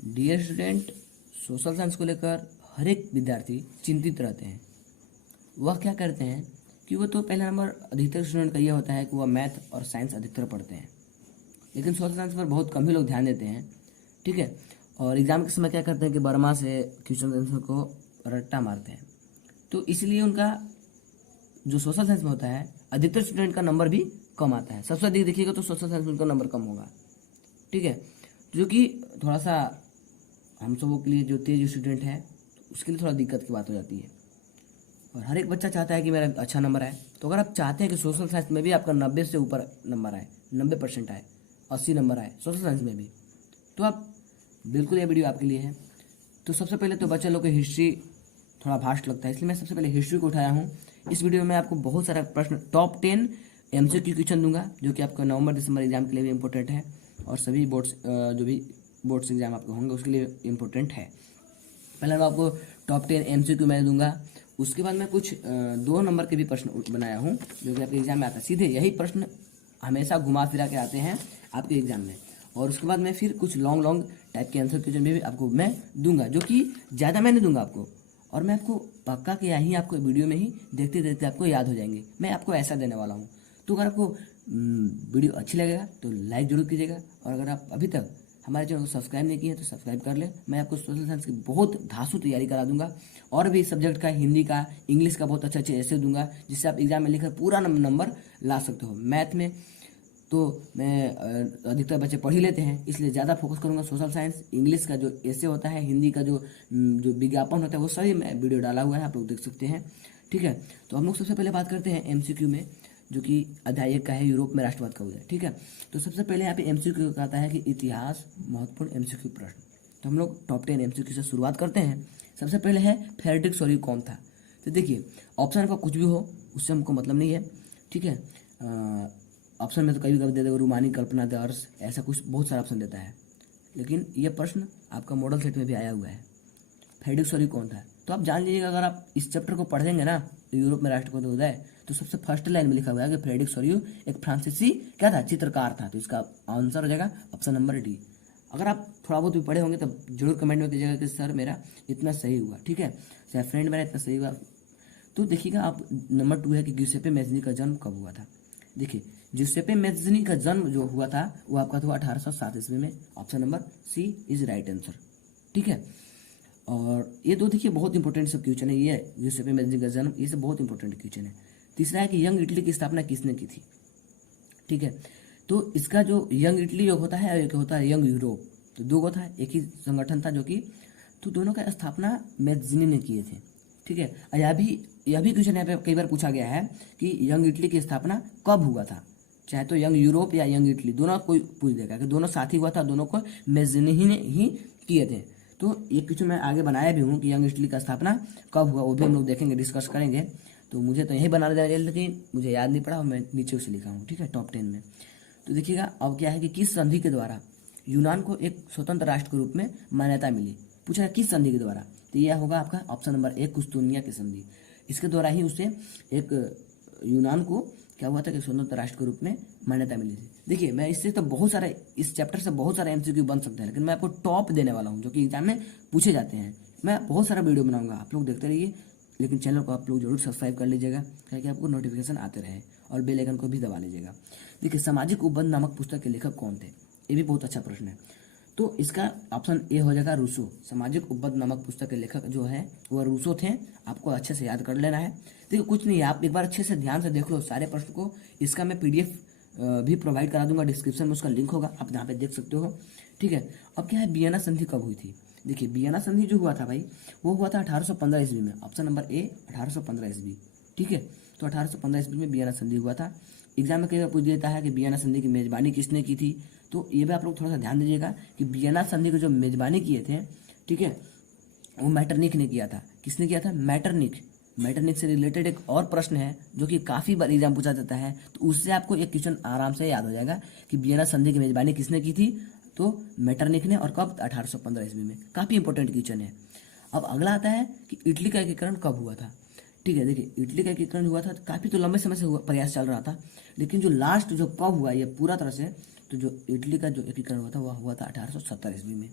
Dear student, social science को लेकर हर एक विद्यार्थी चिंतित रहते हैं। वह क्या करते हैं कि वो तो पहला नंबर अधिकतर स्टूडेंट का ये होता है कि वह मैथ और साइंस अधिकतर पढ़ते हैं, लेकिन सोशल साइंस पर बहुत कम ही लोग ध्यान देते हैं। ठीक है। और एग्जाम के समय क्या करते हैं कि बर्मा से क्वेश्चन आंसर को रट्टा मारते हैं। तो इसलिए उनका जो सोशल साइंस में होता है अधिकतर स्टूडेंट का नंबर भी कम आता है। सबसे अधिक देखिएगा तो सोशल साइंस में उनका नंबर कम होगा। ठीक है। जो कि थोड़ा सा हम सबों के लिए जो तेज स्टूडेंट है उसके लिए थोड़ा दिक्कत की बात हो जाती है। और हर एक बच्चा चाहता है कि मेरा अच्छा नंबर आए। तो अगर आप चाहते हैं कि सोशल साइंस में भी आपका 90 से ऊपर नंबर आए, 90% आए, 80 नंबर आए सोशल साइंस में भी, तो आप बिल्कुल ये वीडियो आपके लिए है। तो सबसे पहले तो बच्चे लोग की हिस्ट्री थोड़ा भास्ट लगता है, इसलिए मैं सबसे पहले हिस्ट्री को उठाया हूँ। इस वीडियो में मैं आपको बहुत सारा प्रश्न टॉप 10 MCQ क्वेश्चन दूंगा, जो कि आपका नवंबर दिसंबर एग्जाम के लिए भी इंपॉर्टेंट है और सभी बोर्ड्स जो भी बोर्ड्स एग्जाम आपके होंगे उसके लिए इंपॉर्टेंट है। पहले मैं आपको टॉप 10 MCQ मैं दूंगा। उसके बाद मैं कुछ 2 नंबर के भी प्रश्न बनाया हूँ जो कि आपके एग्जाम में आता है। सीधे यही प्रश्न हमेशा घुमा फिरा के आते हैं आपके एग्जाम में। और उसके बाद मैं फिर कुछ लॉन्ग टाइप के आंसर क्वेश्चन भी आपको मैं दूंगा, जो कि ज़्यादा मैं नहीं दूंगा आपको, और मैं आपको पक्का कि यहीं आपको वीडियो में ही देखते देखते आपको याद हो जाएंगे। मैं आपको ऐसा देने वाला हूँ। तो अगर आपको वीडियो अच्छी लगेगा तो लाइक जरूर कीजिएगा, और अगर आप अभी तक हमारे चैनल को सब्सक्राइब नहीं किए तो सब्सक्राइब कर ले। मैं आपको सोशल साइंस की बहुत धांसू तैयारी करा दूंगा, और भी सब्जेक्ट का, हिंदी का, इंग्लिश का बहुत अच्छे ऐसे दूंगा जिससे आप एग्जाम में लिखकर पूरा नंबर ला सकते हो। मैथ में तो मैं अधिकतर बच्चे पढ़ ही लेते हैं, इसलिए ज़्यादा फोकस करूंगा सोशल साइंस। इंग्लिश का जो ऐसे होता है, हिंदी का जो विज्ञापन होता है, वो सभी मैं वीडियो डाला हुआ है, आप लोग देख सकते हैं। ठीक है। तो हम लोग सबसे पहले बात करते हैं MCQ में, जो कि अध्याय 1 का है, यूरोप में राष्ट्रवाद कब हुआ। ठीक है। तो सबसे पहले यहाँ पे MCQ कहता है कि इतिहास महत्वपूर्ण MCQ प्रश्न। तो हम लोग टॉप 10 MCQ से शुरुआत करते हैं। सबसे पहले है फ्रेडरिक सोरी कौन था। तो देखिए, ऑप्शन का कुछ भी हो उससे हमको मतलब नहीं है। ठीक है। ऑप्शन में तो कभी कभी दे देगा रूमानी कल्पना दर्श, ऐसा कुछ बहुत सारा ऑप्शन देता है, लेकिन ये प्रश्न आपका मॉडल सेट में भी आया हुआ है। फ्रेडरिक सोरी कौन था, तो आप जान लीजिएगा। अगर आप इस चैप्टर को पढ़ेंगे ना, यूरोप में राष्ट्रपति उदय, तो सबसे फर्स्ट लाइन में लिखा हुआ है कि फ्रेडरिक सोरी एक फ्रांसीसी क्या था, चित्रकार था। तो इसका आंसर हो जाएगा ऑप्शन नंबर डी। अगर आप थोड़ा बहुत भी पढ़े होंगे तो जरूर कमेंट में दीजिएगा कि सर मेरा इतना सही हुआ। ठीक है, चाहे फ्रेंड मेरा इतना सही हुआ। तो देखिएगा आप, नंबर 2 है कि ग्यूसेपे मैज़नी का जन्म कब हुआ था। देखिए, ज्यूसेppe मैज़नी का जन्म जो हुआ था वो आपका था 1807 ईस्वी में। Option number C is right answer. ठीक है। और ये दो देखिए बहुत इंपॉर्टेंट सब क्वेश्चन है। ये ज्यूसेppe मैज़नी का जन्म, ये सब बहुत इंपॉर्टेंट क्वेश्चन है। तीसरा है कि यंग इटली की स्थापना किसने की थी। ठीक है। तो इसका जो यंग इटली जो होता है, एक होता है यंग यूरोप, तो दो होता है, एक ही संगठन था जो कि, तो दोनों का स्थापना मैज़नी ने किए थे। ठीक है। और यह भी क्वेश्चन यहाँ पे कई बार पूछा गया है कि यंग इटली की स्थापना कब हुआ था। चाहे तो यंग यूरोप या यंग इटली, दोनों कोई पूछ देगा कि दोनों साथ ही हुआ था, दोनों को मैज़नी ही ने ही किए थे। तो ये क्वेश्चन मैं आगे बनाया भी हूँ कि यंग इटली का स्थापना कब हुआ, वो भी हम लोग देखेंगे, डिस्कस करेंगे। तो मुझे तो यही बना देना चाहिए, लेकिन मुझे याद नहीं पड़ा और मैं नीचे उसे लिखा हूँ। ठीक है, टॉप 10 में। तो देखिएगा अब क्या है कि किस संधि के द्वारा यूनान को एक स्वतंत्र राष्ट्र के रूप में मान्यता मिली। पूछा है किस संधि के द्वारा, तो यह होगा आपका ऑप्शन नंबर 1 कुस्तुनिया की संधि। इसके द्वारा ही उसे एक यूनान को क्या हुआ था कि स्वतंत्र राष्ट्र के रूप में मान्यता मिली थी। देखिए, मैं इससे तो बहुत सारे, इस चैप्टर से बहुत सारे MCQ बन सकते हैं, लेकिन मैं आपको टॉप देने वाला हूँ जो कि एग्जाम में पूछे जाते हैं। मैं बहुत सारा वीडियो बनाऊंगा, आप लोग देखते रहिए, लेकिन चैनल को आप लोग जरूर सब्सक्राइब कर लीजिएगा ताकि आपको नोटिफिकेशन आते रहे, और बेल आइकन को भी दबा लीजिएगा। देखिए, सामाजिक उपबंध नामक पुस्तक के लेखक कौन थे, ये भी बहुत अच्छा प्रश्न है। तो इसका ऑप्शन ए हो जाएगा रूसो। सामाजिक उपबंध नामक पुस्तक के लेखक जो है वह रूसो थे। आपको अच्छे से याद कर लेना है। देखिए, कुछ नहीं है, आप एक बार अच्छे से ध्यान से देख लो सारे प्रश्न को। इसका मैं PDF भी प्रोवाइड करा दूंगा, डिस्क्रिप्शन में उसका लिंक होगा, आप यहाँ पे देख सकते हो। ठीक है। अब क्या है, वियना संधि कब हुई थी। देखिए, वियना संधि जो हुआ था भाई, वो हुआ था 1815 ईस्वी में। ऑप्शन नंबर ए 1815 ईस्वी। ठीक है। तो 1815 ईस्वी में वियना संधि हुआ था। एग्जाम में कई बार पूछ देता है कि वियना संधि की मेजबानी किसने की थी। तो ये भी आप लोग थोड़ा सा ध्यान दीजिएगा कि वियना संधि को जो मेजबानी किए थे, ठीक है, वो मैटरनिक ने किया था। किसने किया था, मैटरनिक। मैटरनिक से रिलेटेड एक और प्रश्न है जो कि काफ़ी बार एग्जाम पूछा जाता है, तो उससे आपको एक क्वेश्चन आराम से याद हो जाएगा कि वियना संधि की मेजबानी किसने की थी। तो मैटरनिक ने, और कब, 1815 ईस्वी में। काफ़ी इंपॉर्टेंट क्वेश्चन है। अब अगला आता है कि इटली का एकीकरण कब हुआ था। ठीक है। देखिए, इटली का एकीकरण हुआ था, काफ़ी तो लंबे समय से हुआ, प्रयास चल रहा था, लेकिन जो लास्ट जो कब हुआ ये पूरा तरह से, तो जो इटली का जो एकीकरण हुआ था वह हुआ था 1870 ईस्वी में।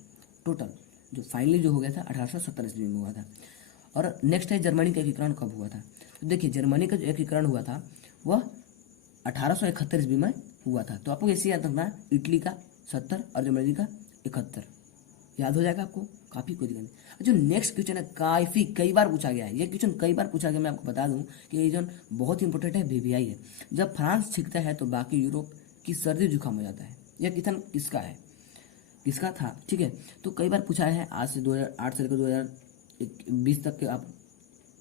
टोटल, जो फाइनली जो हो गया था 1870 ईस्वी में हुआ था। और नेक्स्ट है जर्मनी का एकीकरण कब हुआ था। तो देखिए जर्मनी का जो एकीकरण हुआ था वह 1871 ईस्वी में हुआ था। तो आपको ऐसे याद रखना, इटली का 70 और जर्मनी का 71, याद हो जाएगा आपको, काफ़ी कोई दिक्कत नहीं। जो नेक्स्ट क्वेश्चन है काफ़ी कई बार पूछा गया है, ये क्वेश्चन कई बार पूछा गया, मैं आपको बता दूं कि ये जो बहुत इंपॉर्टेंट है, वीवीआई है। जब फ्रांस छींकता है तो बाकी यूरोप की सर्दी जुकाम हो जाता है। यह क्वेश्चन किसका है, किसका था, ठीक है। तो कई बार पूछा है, आज से 2008 से लेकर 2020 तक के आप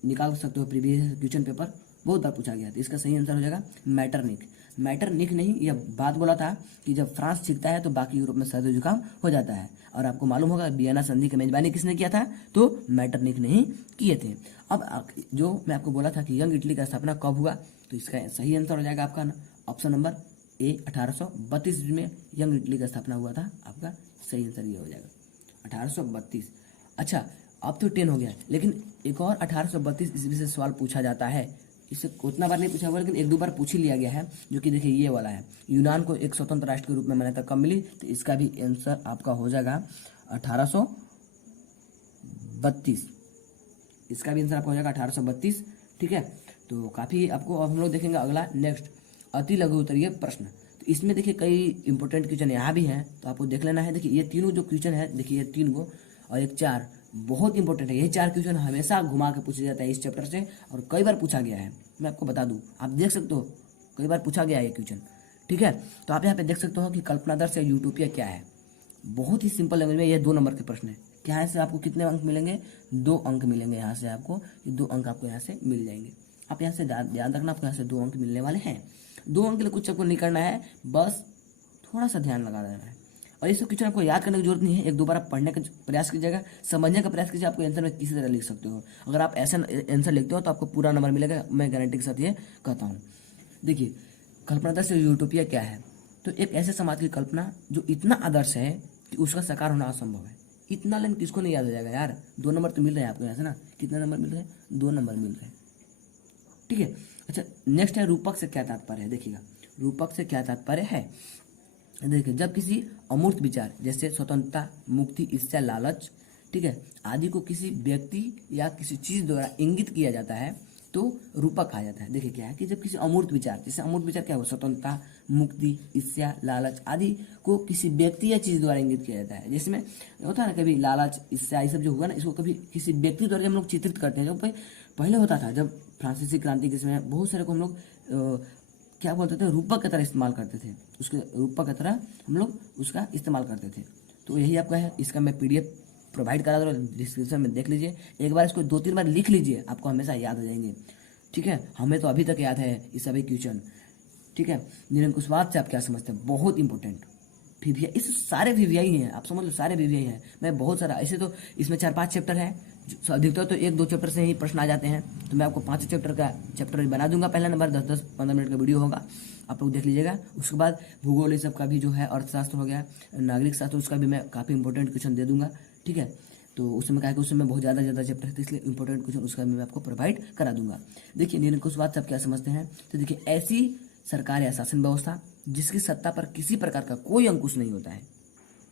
निकाल सकते हो प्रीवियस क्वेश्चन पेपर, बहुत बार पूछा गया। तो इसका सही आंसर हो जाएगा मैटरनिक। मैटरनिक नहीं, यह बात बोला था कि जब फ्रांस छींकता है तो बाकी यूरोप में सर्दी जुकाम हो जाता है। और आपको मालूम होगा वियना संधि की मेजबानी किसने किया था, तो मैटरनिक ने ही किए थे। अब जो मैं आपको बोला था कि यंग इटली का स्थापना कब हुआ, तो इसका सही आंसर हो जाएगा आपका ऑप्शन नंबर ए, 1832 में यंग इटली का स्थापना हुआ था। आपका सही आंसर ये हो जाएगा 1832। अच्छा, अब तो 10 हो गया, लेकिन एक और 1832 ईस्वी से सवाल पूछा जाता है। इससे उतना बार नहीं पूछा हुआ, लेकिन एक दो बार पूछ ही लिया गया है, जो कि देखिए ये वाला है, यूनान को एक स्वतंत्र राष्ट्र के रूप में मान्यता कब मिली। तो इसका भी आंसर आपका हो जाएगा 1832। इसका भी आंसर आपका हो जाएगा 1832, ठीक है। तो काफ़ी आपको, अब हम लोग देखेंगे अगला नेक्स्ट अति लघु उत्तरीय प्रश्न। तो इसमें देखिए कई इंपॉर्टेंट क्वेश्चन यहाँ भी हैं, तो आपको देख लेना है। देखिए ये तीनों जो क्वेश्चन है, देखिए ये 3 गो और एक 4 बहुत इंपॉर्टेंट है। ये 4 क्वेश्चन हमेशा घुमा के पूछा जाता है इस चैप्टर से, और कई बार पूछा गया है। मैं आपको बता दूं, आप देख सकते हो कई बार पूछा गया है ये क्वेश्चन, ठीक है। तो आप यहाँ पे देख सकते हो कि कल्पनादर्श या यूटोपिया क्या है। बहुत ही सिंपल लैंग्वेज में ये 2 नंबर के प्रश्न है। क्या है से आपको कितने अंक मिलेंगे, 2 अंक मिलेंगे यहाँ से आपको, ये 2 अंक आपको यहाँ से मिल जाएंगे। आप यहाँ से ध्यान रखना, आपको यहाँ से 2 अंक मिलने वाले हैं। 2 अंक के लिए कुछ आपको नहीं करना है, बस थोड़ा सा ध्यान लगा देना है। और इस क्वेश्चन आपको याद करने की जरूरत नहीं है, एक दो बार आप पढ़ने का प्रयास कीजिएगा, समझने का प्रयास कीजिए, आपको आंसर में किसी तरह लिख सकते हो। अगर आप ऐसा आंसर लिखते हो तो आपको पूरा नंबर मिलेगा, मैं गारंटी के साथ ये कहता हूँ। देखिए कल्पनादर्श यूटोपिया क्या है, तो एक ऐसे समाज की कल्पना जो इतना आदर्श है कि उसका साकार होना असंभव है। इतना लाइन किसको नहीं याद हो जाएगा यार। 2 नंबर तो मिल रहे हैं आपको यहाँ से ना, कितने नंबर मिल रहे हैं, 2 नंबर मिल रहे हैं, ठीक है। अच्छा नेक्स्ट है रूपक से क्या तात्पर्य है। देखिएगा रूपक से क्या तात्पर्य है। देखिए जब किसी अमूर्त विचार जैसे स्वतंत्रता, मुक्ति, इच्छा, लालच, ठीक है, आदि को किसी व्यक्ति या किसी चीज द्वारा इंगित किया जाता है तो रूपक कहा जाता है। देखिए क्या है कि जब किसी अमूर्त विचार, जैसे अमूर्त विचार क्या हो, स्वतंत्रता, मुक्ति, इच्छा, लालच आदि को किसी व्यक्ति या चीज द्वारा इंगित किया जाता है। जिसमें होता है ना कभी लालच, इच्छा, ये सब जो होगा ना, इसको कभी किसी व्यक्ति द्वारा हम लोग चित्रित करते हैं। जो पहले होता था, जब फ्रांसीसी क्रांति के समय बहुत सारे को हम लोग क्या बोलते थे, रूपक की तरह इस्तेमाल करते थे। उसके रूपक की तरह हम लोग उसका इस्तेमाल करते थे। तो यही आपका है, इसका मैं पीडीएफ प्रोवाइड करा दूँ, डिस्क्रिप्शन में देख लीजिए। एक बार इसको 2-3 बार लिख लीजिए, आपको हमेशा याद हो जाएंगे, ठीक है। हमें तो अभी तक याद है ये सभी क्वेश्चन, ठीक है। निरंकुशवाद से आप क्या समझते हैं, बहुत इंपॉर्टेंट वीवीआई, इस सारे वीवीआई हैं, आप समझ लो सारे वीवीआई हैं। मैं बहुत सारा, ऐसे तो इसमें 4-5 चैप्टर है, अधिकतर तो 1-2 चैप्टर से ही प्रश्न आ जाते हैं। तो मैं आपको 5 चैप्टर का चैप्टर बना दूंगा। पहला नंबर 10-15 मिनट का वीडियो होगा, आप लोग देख लीजिएगा। उसके बाद भूगोल ये सब का भी जो है, अर्थशास्त्र हो गया, नागरिक शास्त्र, उसका भी मैं काफ़ी इंपॉर्टेंट क्वेश्चन दे दूंगा, ठीक है। तो उसमें क्या है कि उसमें बहुत ज़्यादा चैप्टर है, तो इसलिए इंपॉर्टेंट क्वेश्चन उसका मैं आपको प्रोवाइड करा दूंगा। देखिए निरंकुशवाद से आप क्या समझते हैं, तो देखिए ऐसी सरकार या शासन व्यवस्था जिसकी सत्ता पर किसी प्रकार का कोई अंकुश नहीं होता है।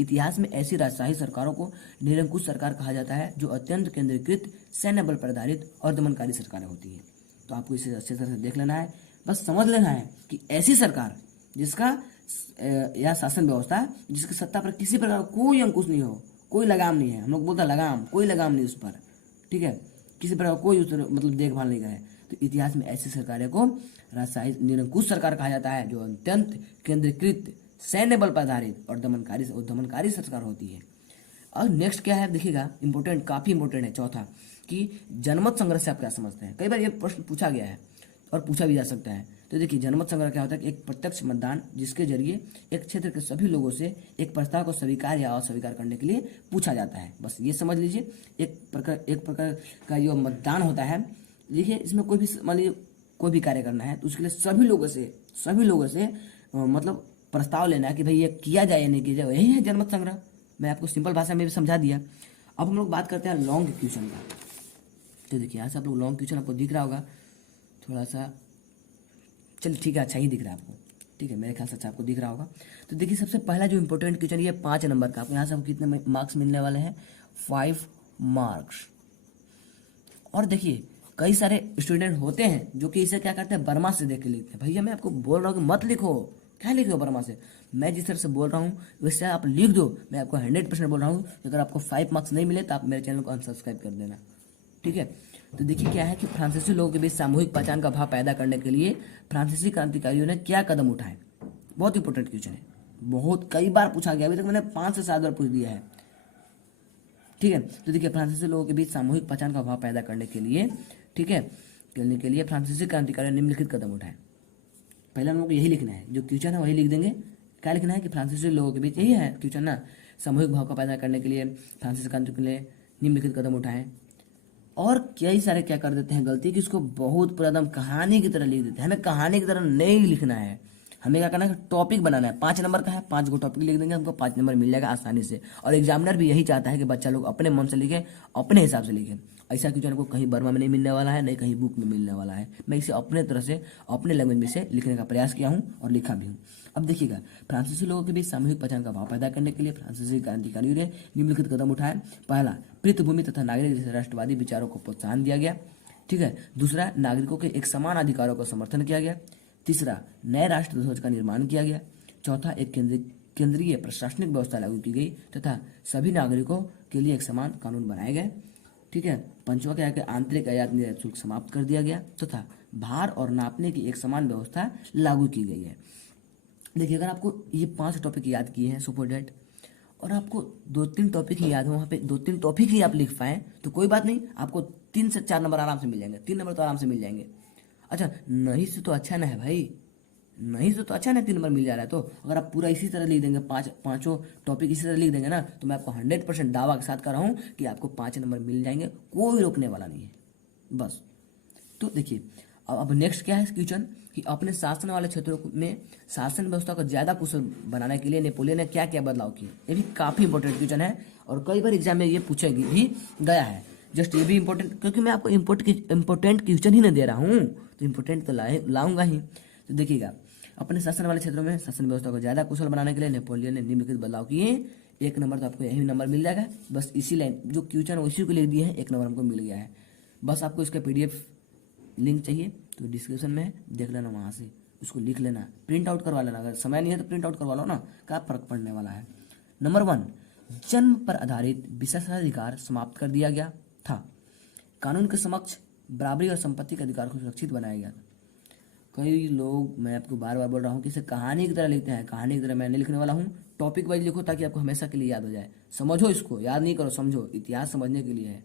इतिहास में ऐसी राजशाही सरकारों को निरंकुश सरकार कहा जाता है, जो अत्यंत केंद्रीकृत, सैन्य बल पर आधारित और दमनकारी सरकारें होती है। तो आपको इसे अच्छे तरह से देख लेना है, बस समझ लेना है कि ऐसी सरकार जिसका या शासन व्यवस्था जिसकी सत्ता पर किसी प्रकार का कोई अंकुश नहीं हो, कोई लगाम नहीं है, हम लोग बोलते हैं लगाम, कोई लगाम नहीं उस पर, ठीक है, किसी प्रकार कोई उस मतलब देखभाल नहीं करे। तो इतिहास में ऐसी सरकारें को राजशाही निरंकुश सरकार कहा जाता है, जो अत्यंत केंद्रीकृत, सैन्य बल पर आधारित और दमनकारी सरकार होती है। और नेक्स्ट क्या है देखिएगा, इंपॉर्टेंट, काफी इंपॉर्टेंट है, चौथा कि जनमत संग्रह से आप क्या समझते हैं। कई बार ये प्रश्न पूछा गया है और पूछा भी जा सकता है। तो देखिए जनमत संग्रह क्या होता है कि एक प्रत्यक्ष मतदान जिसके जरिए एक क्षेत्र के सभी लोगों से एक प्रस्ताव को स्वीकार या अस्वीकार करने के लिए पूछा जाता है। बस ये समझ लीजिए, एक प्रकार का जो मतदान होता है। देखिए इसमें कोई भी मान लीजिए कोई भी कार्य करना है तो उसके लिए सभी लोगों से मतलब प्रस्ताव लेना है कि भाई ये किया जाए या नहीं किया जाए, यही है जनमत संग्रह। मैं आपको सिंपल भाषा में भी समझा दिया। अब हम लोग बात करते हैं लॉन्ग क्वेश्चन का। तो देखिए यहाँ से आप लोग लॉन्ग क्वेश्चन आपको दिख रहा होगा थोड़ा सा, चलिए ठीक है, अच्छा ही दिख रहा है आपको, ठीक है। ठीक है, मेरे ख्याल से अच्छा आपको दिख रहा होगा। तो देखिए सबसे पहला जो इंपॉर्टेंट क्वेश्चन ये 5 नंबर का, आपको यहाँ से आपको कितने मार्क्स मिलने वाले हैं, 5 मार्क्स। और देखिए कई सारे स्टूडेंट होते हैं जो कि इसे क्या करते हैं, बर्मा से देख के लिखते हैं। भैया मैं आपको बोल रहा हूँ कि मत लिखो, क्या लिख रहे हो बर्मा से, मैं जिस तरह से बोल रहा हूँ वैसे आप लिख दो। मैं आपको 100% बोल रहा हूँ, अगर आपको 5 मार्क्स नहीं मिले तो आप मेरे चैनल को अनसब्सक्राइब कर देना, ठीक है। तो देखिए क्या है कि फ्रांसीसी लोगों के बीच सामूहिक पहचान का भाव पैदा करने के लिए फ्रांसीसी क्रांतिकारियों ने क्या कदम उठाए। बहुत इंपॉर्टेंट क्वेश्चन है, बहुत कई बार पूछा गया, अभी तक मैंने 5 से 7 बार पूछ दिया है, ठीक है। तो देखिए फ्रांसीसी लोगों के बीच सामूहिक पहचान का भाव पैदा करने के लिए, ठीक है, करने के लिए फ्रांसीसी क्रांतिकारियों ने निम्नलिखित कदम उठाए। पहले हम लोग को यही लिखना है, जो क्वेश्चन है वही लिख देंगे। क्या लिखना है कि फ्रांसीसी लोगों के बीच, यही है क्वेश्चन ना, सामूहिक भाव का पैदा करने के लिए फ्रांसीसी क्रांतिकारियों ने निम्नलिखित कदम उठाए। और कई सारे क्या कर देते हैं गलती कि इसको बहुत पूरा एकदम कहानी की तरह लिख देते हैं, हमें कहानी की तरह नहीं लिखना है, हमें क्या करना है, टॉपिक बनाना है। 5 नंबर का है, 5 को टॉपिक लिख देंगे, हमको 5 नंबर मिल जाएगा आसानी से। और एग्जामिनर भी यही चाहता है कि बच्चा लोग अपने मन से लिखे, अपने हिसाब से लिखे। ऐसा क्वेश्चन को कहीं बर्मा में नहीं मिलने वाला है, नहीं कहीं बुक में मिलने वाला है। मैं इसे अपने तरह से अपने लैंग्वेज में से लिखने का प्रयास किया हूँ और लिखा भी हूँ। अब देखिएगा, फ्रांसीसी लोगों के बीच सामूहिक पहचान का भाव पैदा करने के लिए फ्रांसीसी क्रांतिकारियों ने निम्नलिखित कदम उठाए। पहला, पृथ्वीभूमि तथा नागरिक जैसे राष्ट्रवादी विचारों को प्रोत्साहन दिया गया, ठीक है। दूसरा, नागरिकों के एक समान अधिकारों का समर्थन किया गया। तीसरा, नए राष्ट्र ध्वज का निर्माण किया गया। चौथा, एक केंद्रीय प्रशासनिक व्यवस्था लागू की गई तथा सभी नागरिकों के लिए एक समान कानून बनाए गए, ठीक है। पांचवा क्या है कि आंतरिक आयात निर्यात शुल्क समाप्त कर दिया गया तथा भार और नापने की एक समान व्यवस्था लागू की गई है। देखिए अगर आपको ये 5 टॉपिक याद किए हैं सुपर डेट, और आपको 2-3 टॉपिक ही याद हो, वहाँ पे 2-3 टॉपिक ही आप लिख पाएँ तो कोई बात नहीं, आपको 3 से 4 नंबर आराम से मिल जाएंगे, 3 नंबर तो आराम से मिल जाएंगे। अच्छा नहीं से तो अच्छा ना है भाई, नहीं से तो अच्छा ना 3 नंबर मिल जा रहा है। तो अगर आप पूरा इसी तरह लिख देंगे, पाँचों टॉपिक इसी तरह लिख देंगे ना, तो मैं आपको 100% दावा के साथ कर रहा हूँ कि आपको 5 नंबर मिल जाएंगे, कोई रोकने वाला नहीं है बस। तो देखिए अब नेक्स्ट क्या है क्वेश्चन कि अपने शासन वाले क्षेत्रों में शासन व्यवस्था को ज़्यादा कुशल बनाने के लिए नेपोलियन ने क्या क्या बदलाव किए। ये भी काफ़ी इंपॉर्टेंट क्वेश्चन है और कई बार एग्जाम में ये पूछेगी भी गया है। जस्ट ये भी इंपॉर्टेंट, क्योंकि मैं आपको इंपॉर्टेंट क्वेश्चन ही नहीं दे रहा हूँ, तो इंपॉर्टेंट तो लाऊंगा ही। तो देखिएगा, अपने शासन वाले क्षेत्रों में शासन व्यवस्था को ज़्यादा कुशल बनाने के लिए नेपोलियन ने निम्नलिखित बदलाव किए। 1 नंबर तो आपको यही नंबर मिल जाएगा, बस इसी लाइन जो क्वेश्चन उसी को लिख दिए हैं, 1 नंबर हमको मिल गया है। बस आपको इसका PDF लिंक चाहिए तो डिस्क्रिप्शन में देख लेना, वहाँ से उसको लिख लेना, प्रिंट आउट करवा लेना। अगर समय नहीं है तो प्रिंट आउट करवा लो ना, क्या फर्क पड़ने वाला है। नंबर 1, जन्म पर आधारित विशेषाधिकार समाप्त कर दिया गया था। कानून के समक्ष बराबरी और संपत्ति के अधिकार को सुरक्षित बनाया गया। कई लोग, मैं आपको बार बार बोल रहा हूँ कि इसे कहानी की तरह लिखते हैं, कहानी की तरह मैं नहीं लिखने वाला हूँ। टॉपिक वाइज लिखो ताकि आपको हमेशा के लिए याद हो जाए। समझो, इसको याद नहीं करो, समझो, इतिहास समझने के लिए है।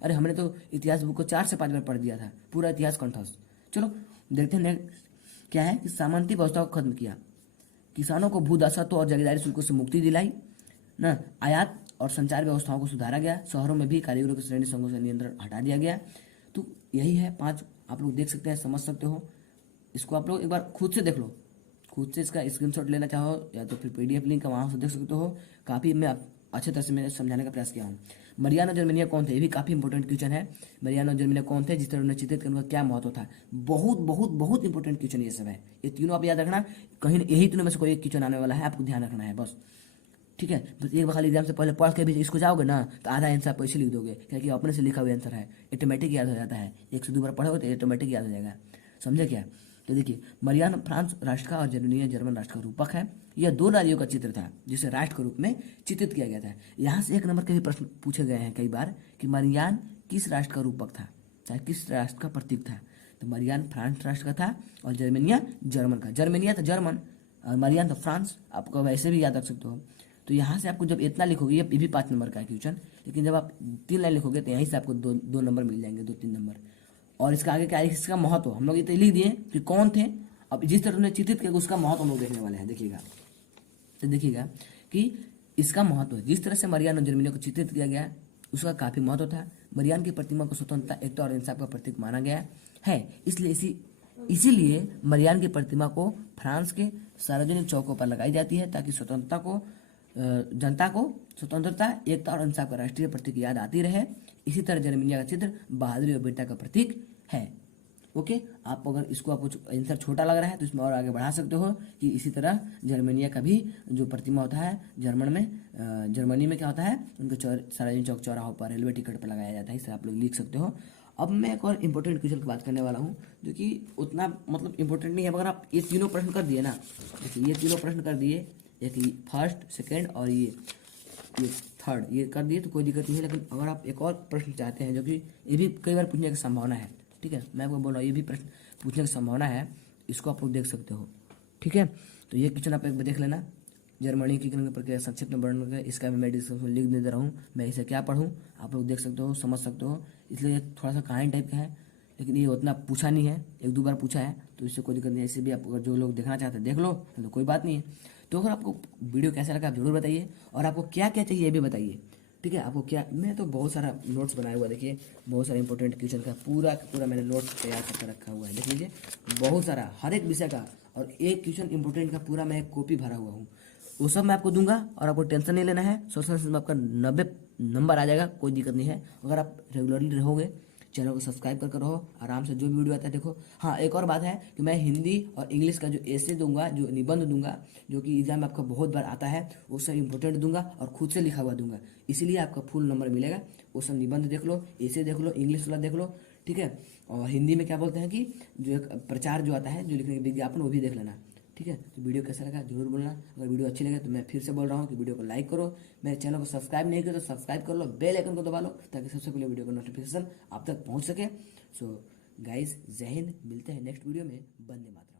अरे हमने तो इतिहास बुक को 4 से 5 बार पढ़ दिया था, पूरा इतिहास कंठस्थ। चलो देखते हैं नेक्स्ट क्या है कि सामंती व्यवस्था को खत्म किया, किसानों को भूदासत्व और जागीरदारी शुल्कों से मुक्ति दिलाई ना, आयात और संचार व्यवस्थाओं को सुधारा गया, शहरों में भी कारीगरों की श्रेणी संघों से नियंत्रण हटा दिया गया। तो यही है 5, आप लोग देख सकते हैं, समझ सकते हो। इसको आप लोग एक बार खुद से देख लो, खुद से इसका स्क्रीनशॉट लेना चाहो या तो फिर PDF लिंक है वहाँ से देख सकते हो। काफ़ी मैं अच्छे तरह से मैंने समझाने का प्रयास किया हूँ। मरियानो जर्मेनिया कौन थे, ये भी काफ़ी इंपॉर्टेंट क्वेश्चन है। मरियानो जर्मेनिया कौन थे, जिस तरह उन्हें चित्रित करने का क्या महत्व था। बहुत बहुत बहुत इंपॉर्टेंट क्वेश्चन ये सब है, ये तीनों आप याद रखना। कहीं यही तीनों में से कोई एक क्वेश्चन आने वाला है, आपको ध्यान रखना है बस, ठीक है। बस एक बार खाली एग्जाम से पहले पढ़ के भी इसको जाओगे ना तो आधा आंसर आप ऐसे लिख दोगे, क्योंकि अपने से लिखा हुआ आंसर है, ऑटोमेटिक याद हो जाता है। 1 से 2 बार पढ़ोगे तो ऑटोमेटिक याद हो जाएगा, समझे क्या। तो देखिए, मरियानो फ्रांस राष्ट्र का और जर्मनी जर्मन राष्ट्र का रूपक है। यह 2 नारियों का चित्र था जिसे राष्ट्र के रूप में चित्रित किया गया था। यहाँ से 1 नंबर के भी प्रश्न पूछे गए हैं कई बार कि मरियान किस राष्ट्र का रूपक था, चाहे किस राष्ट्र का प्रतीक था। तो मरियान फ्रांस राष्ट्र का था और जर्मनिया जर्मन का। जर्मनिया तो जर्मन और मरियान तो फ्रांस, आपको वैसे भी याद रख सकते हो। तो यहाँ से आपको जब इतना लिखोगे, ये भी 5 नंबर का है क्वेश्चन, लेकिन जब आप 3 लाइन लिखोगे तो यहीं से आपको 2 नंबर मिल जाएंगे, 2-3 नंबर। और इसका आगे क्या है, इसका महत्व हम लोग ये तो लिख दिए कि कौन थे। अब जिस तरह उन्हें चित्रित किया उसका महत्व हम लोग देखने वाले हैं। देखिएगा, तो देखिएगा कि इसका महत्व, जिस तरह से मरियान और जर्मनी को चित्रित किया गया उसका काफ़ी महत्व था। मरियान की प्रतिमा को स्वतंत्रता, एकता और इंसाफ का प्रतीक माना गया है। इसीलिए मरियान की प्रतिमा को फ्रांस के सार्वजनिक चौकों पर लगाई जाती है ताकि जनता को स्वतंत्रता, एकता और इंसाफ का राष्ट्रीय प्रतीक याद आती रहे। इसी तरह जर्मनिया का चित्र बहादुरी और वीरता का प्रतीक है। ओके, आप अगर इसको आपको आंसर छोटा लग रहा है तो इसमें और आगे बढ़ा सकते हो कि इसी तरह जर्मनिया का भी जो प्रतिमा होता है जर्मनी में क्या होता है, उनके सार्वजनिक चौक चौराहों पर, रेलवे टिकट पर लगाया जाता है। इसे आप लोग लिख सकते हो। अब मैं एक और इम्पोर्टेंट क्वेश्चन की बात करने वाला हूँ, जो कि उतना मतलब इम्पोर्टेंट नहीं है, मगर आप ये तीनों प्रश्न कर दिए ना, देखिए ये तीनों प्रश्न कर दिए, एक फर्स्ट, सेकेंड और ये थर्ड, ये कर दिए तो कोई दिक्कत नहीं है। लेकिन अगर आप एक और प्रश्न चाहते हैं, जो कि ये भी कई बार पूछने की संभावना है, ठीक है, मैं आपको बोल रहा हूँ ये भी प्रश्न पूछने की संभावना है, इसको आप लोग देख सकते हो, ठीक है। तो ये क्वेश्चन आप एक बार देख लेना, जर्मनी की प्रक्रिया संक्षिप्त में वर्णन करके, इसका भी मैं डिस्क्रिप्शन लिख दे रहा हूँ, मैं इसे क्या पढ़ूँ आप लोग देख सकते हो, समझ सकते हो। इसलिए थोड़ा सा कहानी टाइप का है, लेकिन ये उतना पूछा नहीं है, एक दो बार पूछा है, तो इससे कोई दिक्कत नहीं है। इसे भी आप अगर जो लोग देखना चाहते हैं देख लो, तो कोई बात नहीं है। तो अगर आपको वीडियो कैसा लगा आप जरूर बताइए, और आपको क्या क्या चाहिए ये भी बताइए, ठीक है। आपको क्या, मैं तो बहुत सारा नोट्स बनाया हुआ, देखिए बहुत सारा इंपॉर्टेंट क्वेश्चन का पूरा मैंने नोट्स तैयार करके रखा हुआ है, देख लीजिए बहुत सारा, हर एक विषय का, और एक क्वेश्चन इंपॉर्टेंट का पूरा मैं एक कॉपी भरा हुआ हूँ, वो सब मैं आपको दूंगा। और आपको टेंशन नहीं लेना है, सोशल साइंस में आपका 90 नंबर आ जाएगा, कोई दिक्कत नहीं है, अगर आप रेगुलरली रहोगे, चैनल को सब्सक्राइब करके रहो, आराम से जो भी वीडियो आता है देखो। हाँ, एक और बात है कि मैं हिंदी और इंग्लिश का जो एसे दूंगा, जो निबंध दूंगा, जो कि एग्जाम में आपका बहुत बार आता है, वो सब इंपॉर्टेंट दूंगा और खुद से लिखा हुआ दूंगा, इसीलिए आपका फुल नंबर मिलेगा। वो सब निबंध देख लो, एसे देख लो, इंग्लिश वाला देख लो, ठीक है। और हिंदी में क्या बोलते हैं कि जो एक प्रचार जो आता है, जो लिखने के विज्ञापन, वो भी देख लेना, ठीक है। तो वीडियो कैसा लगा जरूर बोलना, अगर वीडियो अच्छी लगे तो मैं फिर से बोल रहा हूँ कि वीडियो को लाइक करो, मेरे चैनल को सब्सक्राइब नहीं किया तो सब्सक्राइब कर लो, बेल आइकन को दबा लो, ताकि सबसे पहले वीडियो का नोटिफिकेशन आप तक पहुँच सके। सो गाइज, जय हिंद, मिलते हैं नेक्स्ट वीडियो में, वंदे मातरम।